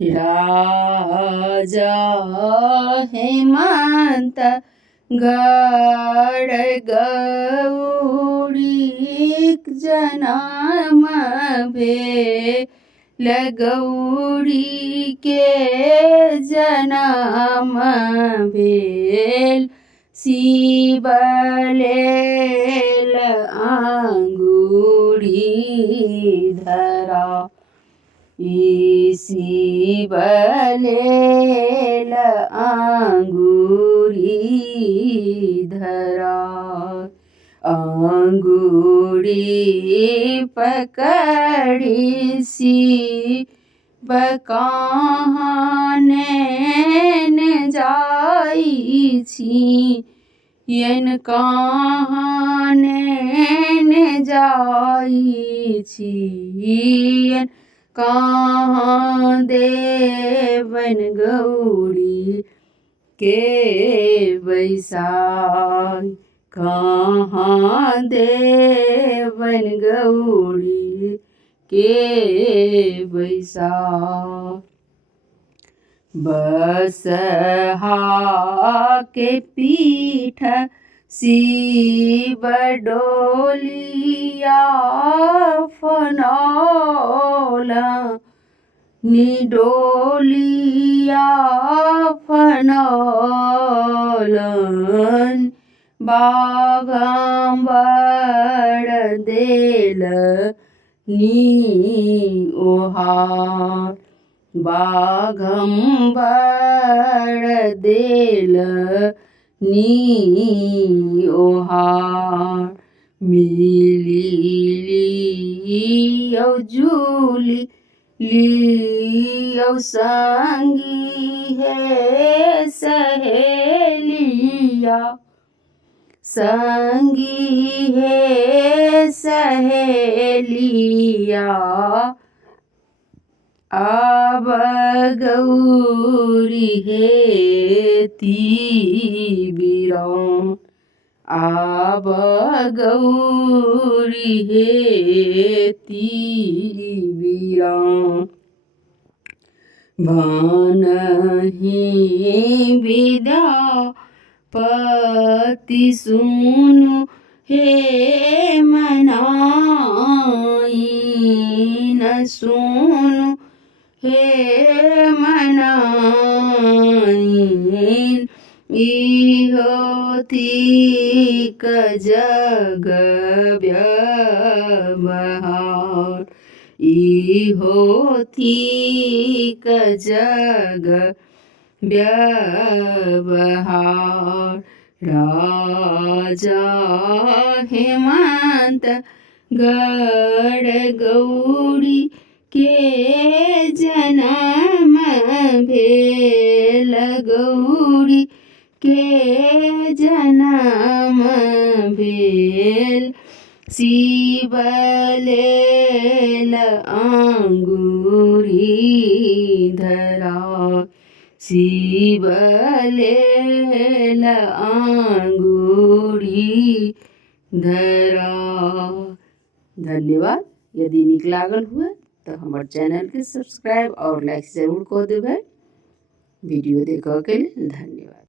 राजा हेमंत गड गौरी जनम भेल गौरी के जनम भेल शिवलेल अंगूरी धरा शिवलेल अंगूरी धरा अंगूरी पकड़ी शिव कहाँ नैन जाई छी यन कहाँ नैन जाई छी कहाँ देवन गौरी के बैसाई कहाँ देवन गौरी के बैसाई बसहा के पीठ शिव डोलिया फनौला निडोलिया फनौलन बागंबर देल नी ओहार बागंबर देल नी ओहार मिली लियो जूली लियो संगी है सहेलिया संगी है सहेलिया अब गौरी हेती बिरौन अब गौरी हेती बिरौन भानहि विद्यापति सुनु हे मनाई न सुनु हे मनाई इहोतिक जग व्यवहार इहोतिक जग व्यवहार राजा हेमंत गड गौरी के जनम भेल गौरी के जनम भेल शिवलेल अंगूरी धरा शिवलेल अंगूरी धरा। धन्यवाद। यदि निक लागल हुए तो हमारे चैनल के सब्सक्राइब और लाइक जरूर कर देबै। वीडियो देखने के लिए धन्यवाद।